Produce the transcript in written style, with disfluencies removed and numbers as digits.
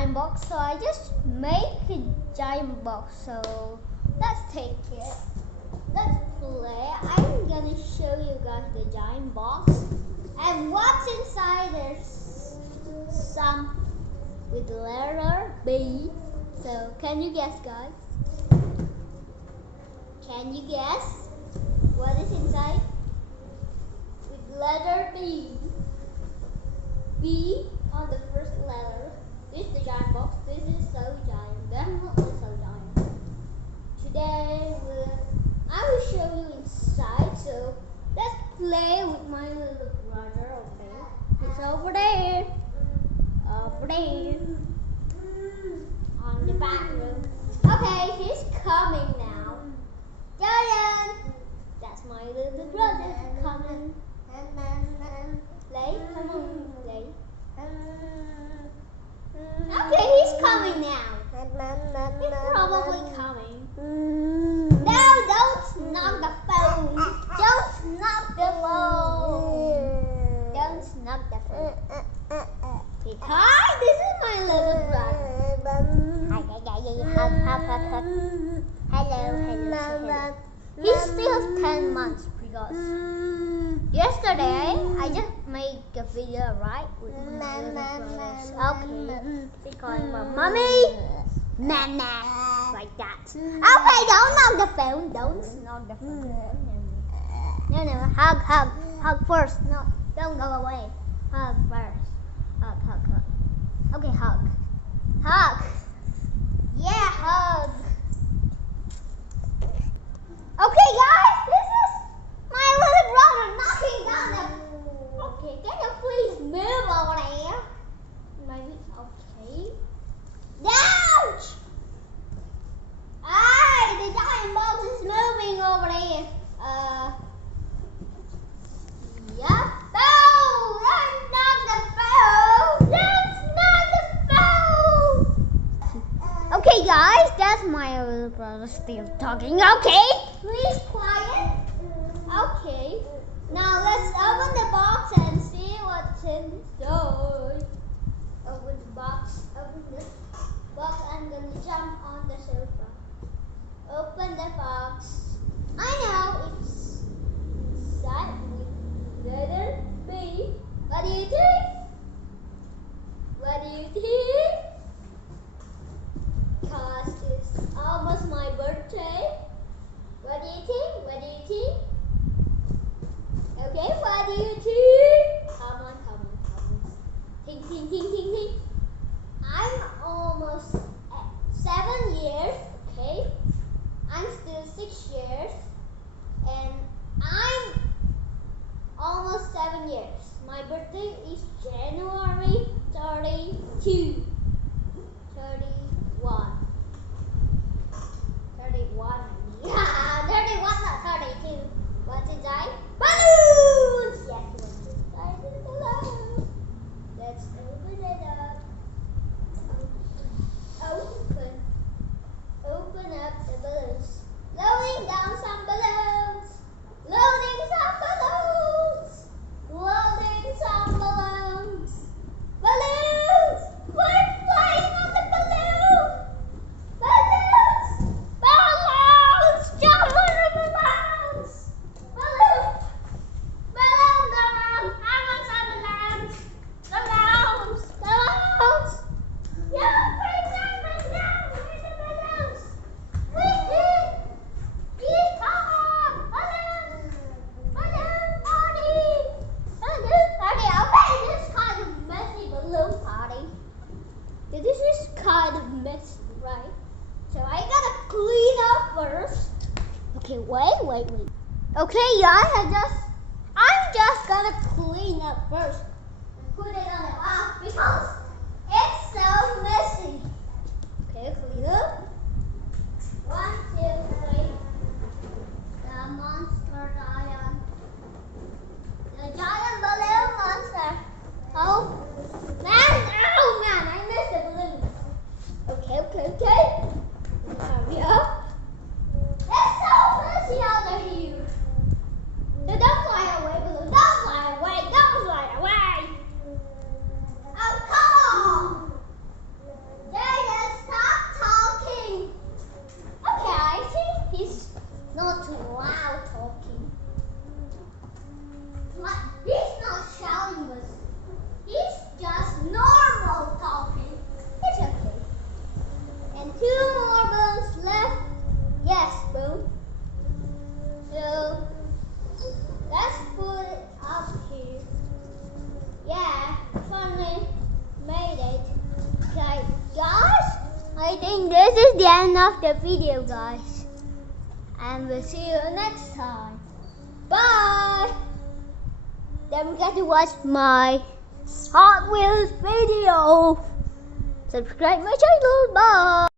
giant box, so I just make a giant box. So let's take it. Let's play. I'm gonna show you guys the giant box and what's inside. There's some with the letter B. So can you guess, guys? Can you guess what is inside? With letter B. B on the first letter. This is the giant box. This is so giant. That one is so giant. Today I will show you inside. So let's play with my little brother. Okay, it's over there. Over there. On the back room. Okay, he's coming now. Giant. That's my little brother coming. Play, come on, play. Okay, he's coming now. He's probably coming. No, don't knock the phone. Don't knock the phone. Don't knock the phone. Because this is my little brother. Hug. Hello. He's still 10 months because yesterday I just made a video, right? With my little brothers. Okay. They call him mommy, mama, like that. Okay, don't knock the phone. Don't knock the phone. No. Hug first. No, don't go away. Hug first. Hug. Okay, hug. Yeah, hug. Okay, guys, this is my little brother knocking down the. Okay, can you please move over there? Maybe. Okay. Ouch! Hey, the giant box is moving over there. Yep. No, that's not the phone. That's not the phone. Okay, guys, that's my little brother still talking. Okay, please quiet. Okay, now let's open the box and see what's inside. Open the box. I'm gonna jump on the sofa. Open the box. I know it's inside with letter B. What do you think? Because it's almost my birthday. What do you think? Okay, what do you think? Come on. Think. I'm almost 7 years, okay? I'm still 6 years. And I'm almost 7 years. My birthday is January 31. 31. Yeah, 31, not 32. What's inside? Balloons! Yes, what's inside is balloons. Let's open it up. Open up the balloons. Loading down some balloons. Loading some balloons. Balloons! We're flying on the balloon! Balloons! Jump on the balloons! Balloons! I want some balloons! Balloons! Yeah, bring down with the balloons! Come on! Balloon party! Okay, this is kind of messy balloon party. This is kind of messy, right? So I gotta clean up first. Okay, wait. Okay, guys, I'm just gonna clean up first. Put it on the box because it's so messy. Okay, clean up. 1, 2, 3. The monster giant. The giant balloon monster. Oh man, I missed the balloon. Okay. Hurry up. It's so messy out here. So don't fly away, balloon. Don't fly away. Oh, come on. end of the video, guys. And we'll see you next time. Bye! Don't forget to watch my Hot Wheels video. Subscribe my channel. Bye!